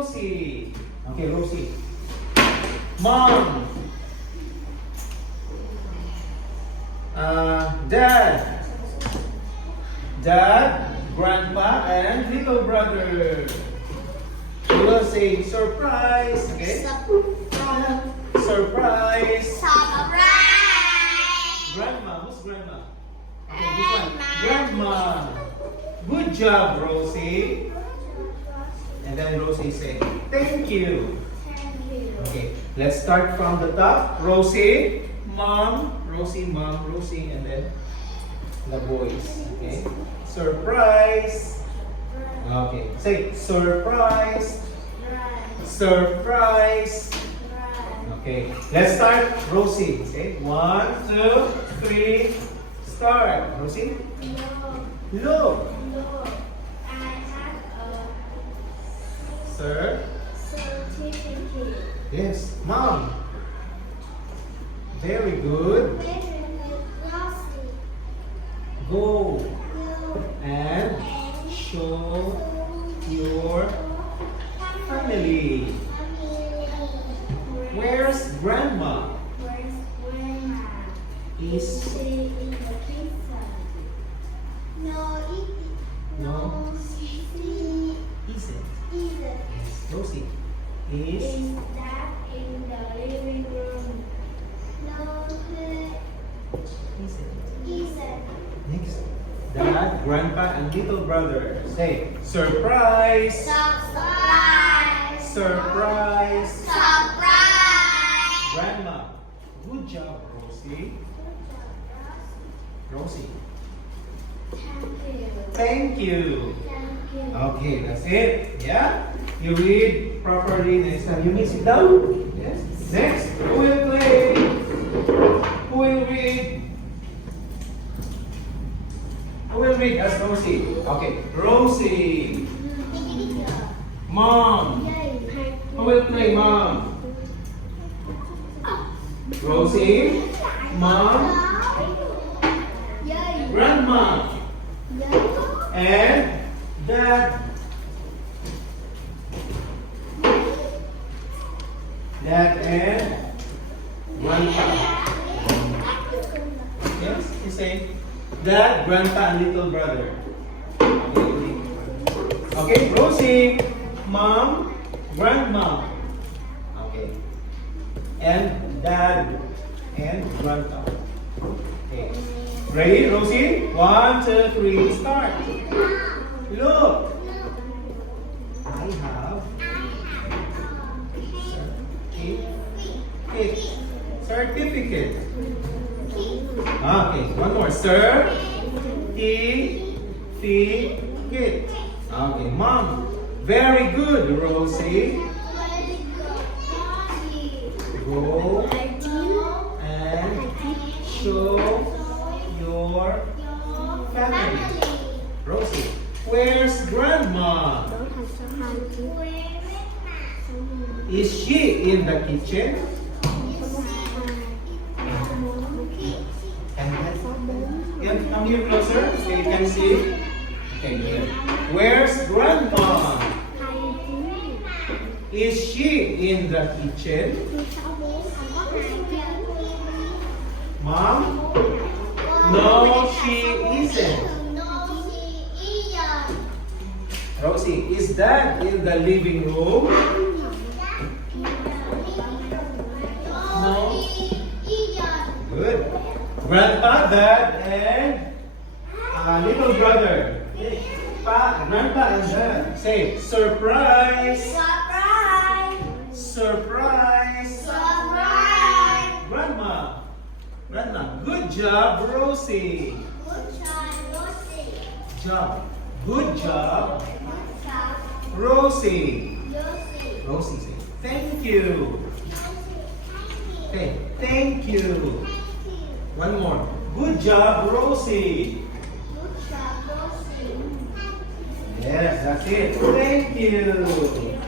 Rosie. Okay, Rosie. Mom. Dad. Dad, grandpa, and little brother. We will say surprise. Okay? Surprise. Grandma. Who's grandma? Okay, this one. Grandma. Good job, Rosie. And then Rosie say, thank you. Okay, let's start from the top. Rosie, mom, Rosie, and then the boys. Okay, surprise. Okay, say surprise. Surprise. Okay, let's start. Rosie. Okay, 1, 2, 3, start. Rosie, look. Sir. Certificate. Yes, mom. Very good. Go and show your family. Where's grandma? Where's grandma? Is She in the kitchen. No, she isn't. isn't. Yes, Rosie is Is that in the living room? No, isn't. isn't. Next, dad, grandpa, and little brother. Say surprise. Surprise! Surprise. Surprise! Grandma. Good job, Rosie. Rosie. Thank you. Thank you. Thank you. Okay, that's it. Yeah? You read properly next time. You may sit down. Yes. Next, who will play? Who will read? Who will read as Rosie? Okay, Rosie. Mom. Who will play, Mom? Rosie. Mom. Grandma. And Dad. Dad and Grandpa. Yes, you say Dad, Grandpa, and little brother. Okay, Rosie, Mom, Grandma. Okay. And Dad and Grandpa. Okay. Ready, Rosie? 1, 2, 3, start. Look. I have certificate. Okay, one more. Certificate. Okay, Mom. Very good, Rosie. Go and show your family. Rosie, where's Grandma? Is she in the kitchen? Come here closer so you can see. Okay, good. Where's Grandma? Is she in the kitchen? Mom? No, she isn't. Rosie, is Dad in the living room? No. Good. Grandpa, Dad, and little brother. Grandpa and Dad. Say, surprise. Surprise! Surprise. Surprise! Grandma. Good job, Rosie. Good job, Rosie. Job. Good job, Good job, Rosie. Rosie. Rosie, say, thank you. Okay, thank you. Thank you. One more. Good job, Rosie. Good job, Rosie. Yes, that's it. Thank you.